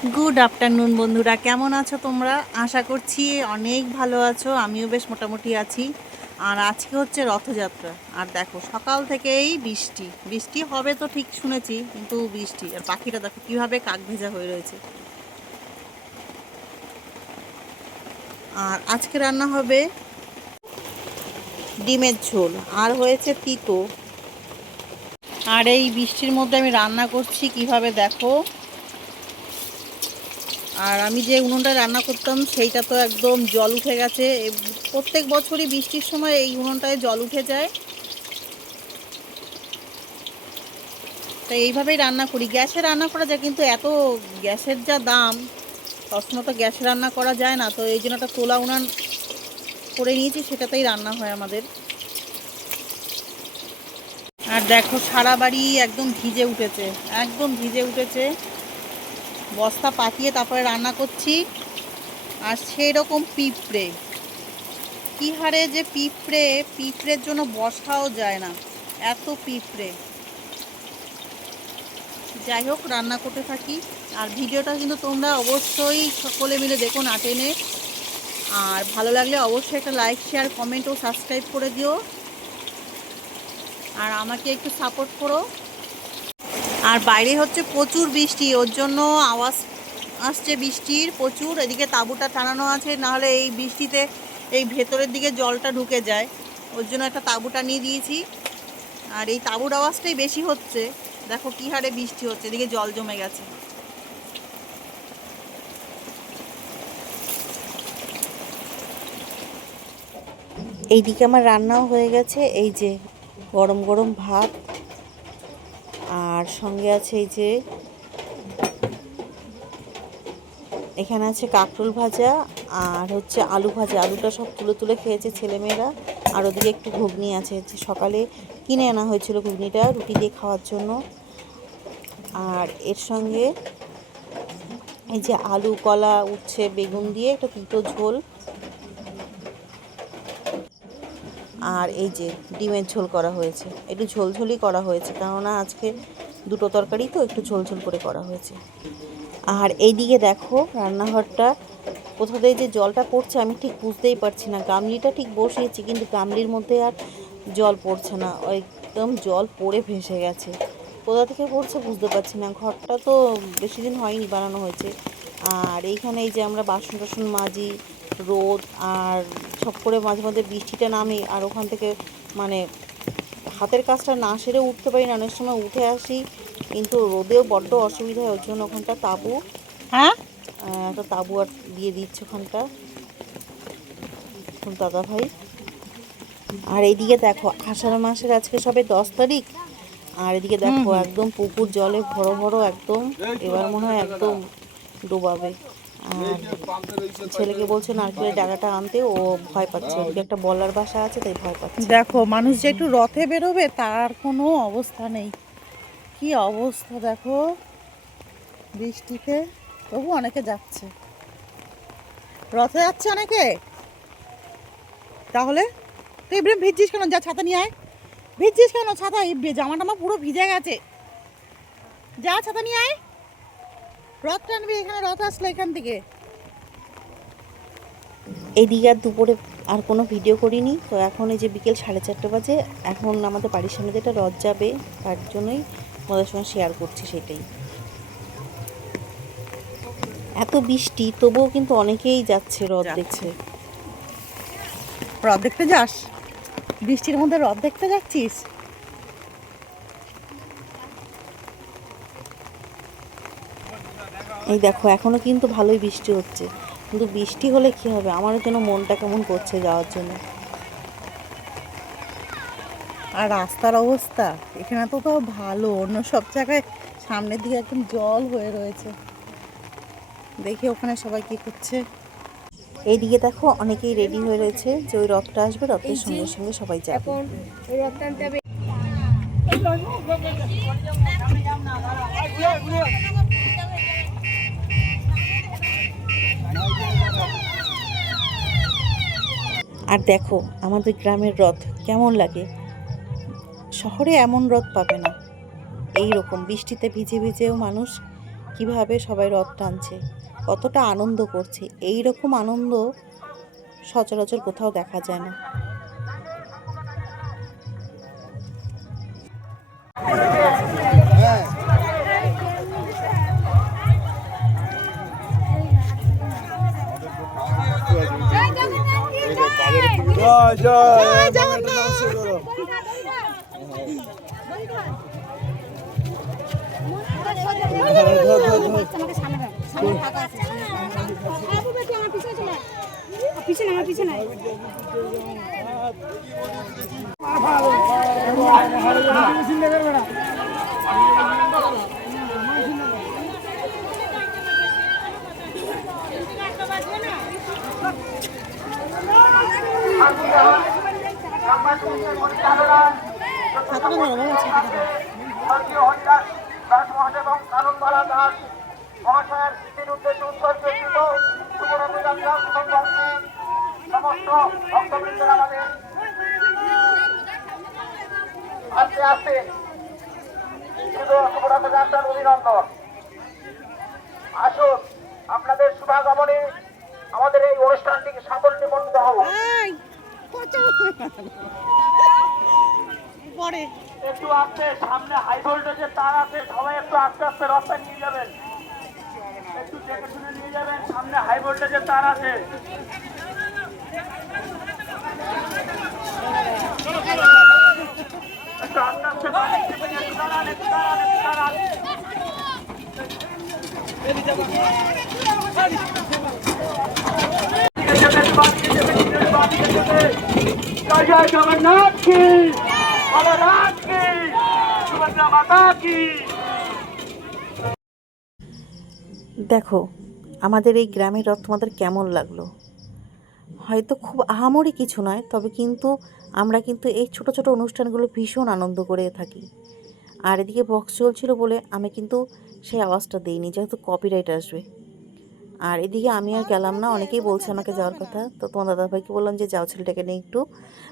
Good afternoon বন্ধুরা। কেমন আছো তোমরা? আশা করছি অনেক ভালো আছো। আমিও বেশ মোটামুটি আছি। আর আজকে হচ্ছে রথযাত্রা। আর দেখো, সকাল থেকেই বৃষ্টি। বৃষ্টি হবে তো ঠিক শুনেছি, কিন্তু বৃষ্টি। আর পাখিটা দেখো কীভাবে কাক ভেজা হয়ে রয়েছে। আর আজকে রান্না হবে ডিমের ঝোল। আর হয়েছে তিতো। আর এই বৃষ্টির মধ্যে আমি রান্না করছি কীভাবে দেখো? আর আমি যে উনুনটা রান্না করতাম, সেইটা তো একদম জল উঠে গেছে। প্রত্যেক বছরই বৃষ্টির সময় এই উনুনটায় জল উঠে যায়। তাই এইভাবেই রান্না করি। গ্যাসে রান্না করা যায়, কিন্তু এত গ্যাসের যা দাম সবসময় তো গ্যাসে রান্না করা যায় না। তো এই জন্য একটা তোলা উনান করে নিয়েছি, সেটাতেই রান্না হয় আমাদের। আর দেখো, সারা বাড়ি একদম ভিজে উঠেছে, একদম ভিজে উঠেছে। বস্তা পাতিয়ে তারপরে রান্না করছি। আর সেই রকম পিঁপড়ে। কী হারে যে পিঁপড়ে, পিঁপড়ের জন্য বসাও যায় না। এত পিঁপড়ে। যাই হোক, রান্না করতে থাকি। আর ভিডিওটা কিন্তু তোমরা অবশ্যই সকলে মিলে দেখো না টেনে। আর ভালো লাগলে অবশ্যই একটা লাইক শেয়ার কমেন্ট ও সাবস্ক্রাইব করে দিও। আর আমাকে একটু সাপোর্ট করো। আর বাইরে হচ্ছে প্রচুর বৃষ্টি, ওর জন্য আওয়াজ আসছে বৃষ্টির প্রচুর, এদিকে তাঁবুটা টানানো আছে, নাহলে এই বৃষ্টিতে এই ভেতরের দিকে জলটা ঢুকে যায়। ওর জন্য একটা তাঁবুটা নিয়ে দিয়েছি। আর এই তাঁবুর আওয়াজটাই বেশি হচ্ছে। দেখো কী হারে বৃষ্টি হচ্ছে, এদিকে জল জমে গেছে। এইদিকে আমার রান্নাও হয়ে গেছে, এই যে গরম গরম ভাত আর সঙ্গে আছে এই যে, এখানে আছে কাঁকরোল ভাজা আর হচ্ছে আলু ভাজা। আলুটা সব তুলে তুলে খেয়েছে ছেলেমেয়েরা। আর ওদিকে একটু ঘুগনি আছে। যে সকালে কিনে আনা হয়েছিল ঘুগনিটা রুটি দিয়ে খাওয়ার জন্য। আর এর সঙ্গে এই যে আলু, কলা, উচ্ছে, বেগুন দিয়ে একটা তিতো ঝোল। আর এই যে ডিমের ঝোল করা হয়েছে। একটু ঝোলঝোলই করা হয়েছে। কেননা আজকে দুটো তরকারি তো একটু ঝোলঝোল করে করা হয়েছে। আর এইদিকে দেখো রান্নাঘরটা কোথা থেকে যে জলটা পড়ছে আমি ঠিক বুঝতেই পারছি না। গামলিটা ঠিক বসিয়েছি, কিন্তু গামলির মধ্যে আর জল পড়ছে না। একদম জল পড়ে ভেসে গেছে। কোথা থেকে পড়ছে বুঝতে পারছি না। ঘরটা তো বেশি দিন হয়নি বানানো হয়েছে। আর এইখানে এই যে আমরা বাসন টাসন মাজি, রোদ আর সব করে মাঝে মাঝে বৃষ্টিটা নামে, আর ওখান থেকে মানে হাতের কাজটা না সেরে উঠতে পারি না। অনেক সময় উঠে আসি কিন্তু রোদেও বড্ড অসুবিধা হয় ওর জন্য ওখানটা তাবু। হ্যাঁ? একটা তাবু আর দিয়ে দিচ্ছে ওখানটা। দাদা ভাই। আর এইদিকে দেখো আষাঢ় মাসের আজকে সবে দশ তারিখ। আর এদিকে দেখো একদম পুকুর জলে ভরো ভরো একদম এবার মনে হয় একদম ডোবাবে। ছেলেকে বলছে নারকেলের ডাগাটা আনতে ও ভয় পাচ্ছে। ওদিকে একটা বলার বাসা আছে তাই ভয় পাচ্ছে। দেখো মানুষ যে একটু রথে বেরোবে তার কোনো অবস্থা নেই। কি অবস্থা দেখো বৃষ্টিতে। তবু অনেকে যাচ্ছে। রথে যাচ্ছে অনেকে? তাহলে? তুই এবারে ভিজছিস কেন? যা ছাতা নিয়ে আয়। ভিজছিস কেন ছাতা? জামা টামা পুরো ভিজে গেছে। যা ছাতা নিয়ে আয়। রথ টানবি এখানে রথ আসলো এখান থেকে। এইদিকে আর দুপুরে আর কোনো ভিডিও করিনি। তো এখন এই যে বিকেল সাড়ে চারটে বাজে এখন আমাদের বাড়ির সামনে যেটা রথ যাবে তার জন্যই তোমাদের সঙ্গে শেয়ার করছি সেটাই। এত বৃষ্টি তবুও কিন্তু অনেকেই যাচ্ছে রথ। দেখতে। রথ দেখতে যাস? বৃষ্টির মধ্যে রথ দেখতে যাচ্ছিস? এই দেখো এখনও কিন্তু ভালোই বৃষ্টি হচ্ছে। কিন্তু বৃষ্টি হলে কি হবে? আমার যেন মনটা কেমন করছে যাওয়ার জন্য। আর রাস্তার অবস্থা এখানে তো তো ভালো অন্য সব জায়গায় সামনের দিকে একদম জল হয়ে রয়েছে। দেখি ওখানে সবাই কি করছে। এইদিকে দেখো অনেকেই রেডি হয়ে রয়েছে যে ওই রথটা আসবে রথের সঙ্গে সঙ্গে সবাই যাবে আর দেখো, আমাদের গ্রামের রথ কেমন লাগে? শহরে এমন রথ পাবে না। এই রকম বৃষ্টিতে ভিজে ভিজেও মানুষ কীভাবে সবাই রথ টানছে, কতটা আনন্দ করছে এই রকম আনন্দ সচরাচর কোথাও দেখা যায় না। জয় জয়। পিছনে আমার পিছনে ছাতাটা মহাশয়ের স্মৃতির উদ্দেশ্যে সংগঠনে সমস্ত আমাদের আস্তে আস্তে যাত্রার অভিনন্দন। আসুন, আপনাদের শুভাগমনে আমাদের এই অনুষ্ঠানটিকে সাফল্যমণ্ডিত হোক এই পরে একটু আস্তে সামনে হাই ভোল্টেজের তার আছে, সবাই একটু আস্তে আস্তে রাস্তায় নিয়ে যাবেন। একটু দেখে শুনে নিয়ে যাবেন, সামনে হাই ভোল্টেজের তার আছে। একটু আস্তে আস্তে দাঁড়ান ভোলেনাথ কি সুভদ্রা মাতা কি দেখো আমাদের এই গ্রামের রথ তোমাদের কেমন লাগল? হয়তো খুব আহামরি কিছু নয় তবে কিন্তু আমরা কিন্তু এই ছোট ছোট অনুষ্ঠানগুলো ভীষণ আনন্দ করে থাকি। আর এদিকে বক্স চলছিল বলে আমি কিন্তু সেই আওয়াজটা দিইনি যেহেতু কপিরাইট আসবে। আর এদিকে আমি আর গেলাম না অনেকেই বলছে আমাকে যাওয়ার কথা। তো তোমার দাদাভাইকে বললাম যে যাও ছেলেটাকে নিয়ে একটু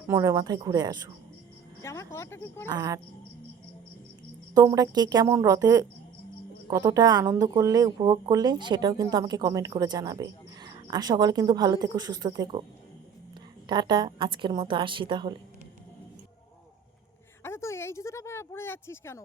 মনের মাথায় ঘুরে আসো। আর তোমরা কে কেমন রথে কতটা আনন্দ করলে, উপভোগ করলে, সেটাও কিন্তু আমাকে কমেন্ট করে জানাবে। আর সকলে কিন্তু ভালো থেকো, সুস্থ থেকো। টাটা, আজকের মতো আসি তাহলে। আচ্ছা তো এই জুতোটা পরে- যাচ্ছিস কেন?